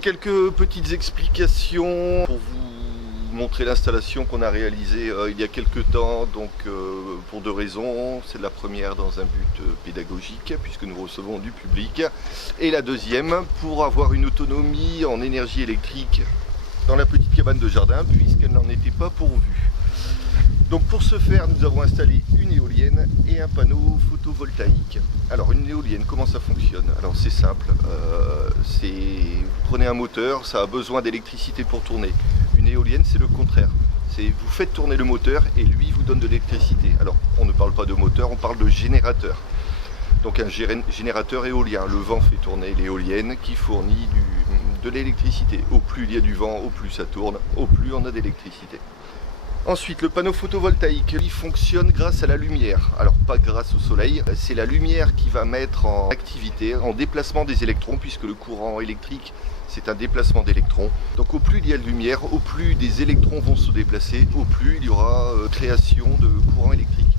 Quelques petites explications pour vous montrer l'installation qu'on a réalisée il y a quelques temps, donc pour deux raisons. C'est la première dans un but pédagogique puisque nous recevons du public, et la deuxième pour avoir une autonomie en énergie électrique dans la petite cabane de jardin puisqu'elle n'en était pas pourvue. Donc pour ce faire, nous avons installé une éolienne et un panneau photovoltaïque. Alors une éolienne, comment ça fonctionne? Alors c'est simple, vous prenez un moteur, ça a besoin d'électricité pour tourner. Une éolienne, c'est le contraire. Vous faites tourner le moteur et lui vous donne de l'électricité. Alors on ne parle pas de moteur, on parle de générateur. Donc un générateur éolien, le vent fait tourner l'éolienne qui fournit de l'électricité. Au plus il y a du vent, au plus ça tourne, au plus on a d'électricité. Ensuite, le panneau photovoltaïque, il fonctionne grâce à la lumière. Alors pas grâce au soleil, c'est la lumière qui va mettre en activité, en déplacement des électrons, puisque le courant électrique, c'est un déplacement d'électrons. Donc au plus il y a de lumière, au plus des électrons vont se déplacer, au plus il y aura création de courant électrique.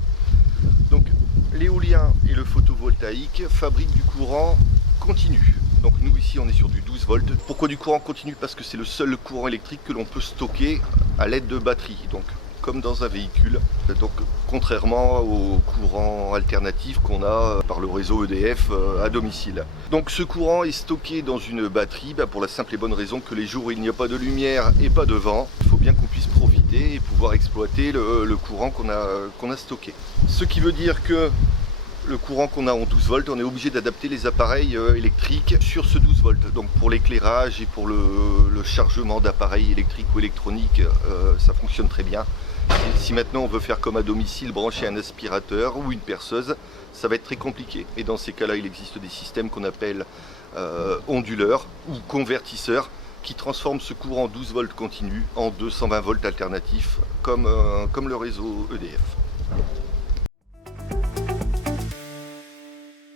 Donc l'éolien et le photovoltaïque fabriquent du courant continu. Donc nous ici on est sur du 12 volts. Pourquoi du courant continu? Parce que c'est le seul courant électrique que l'on peut stocker à l'aide de batteries, donc comme dans un véhicule. Donc contrairement au courant alternatif qu'on a par le réseau EDF à domicile. Donc ce courant est stocké dans une batterie pour la simple et bonne raison que les jours où il n'y a pas de lumière et pas de vent, il faut bien qu'on puisse profiter et pouvoir exploiter le courant qu'on a stocké. Ce qui veut dire que le courant qu'on a en 12 volts, on est obligé d'adapter les appareils électriques sur ce 12 volts. Donc pour l'éclairage et pour le chargement d'appareils électriques ou électroniques, ça fonctionne très bien. Si maintenant on veut faire comme à domicile, brancher un aspirateur ou une perceuse, ça va être très compliqué. Et dans ces cas-là, il existe des systèmes qu'on appelle onduleurs ou convertisseurs qui transforment ce courant 12 volts continu en 220 volts alternatif comme le réseau EDF.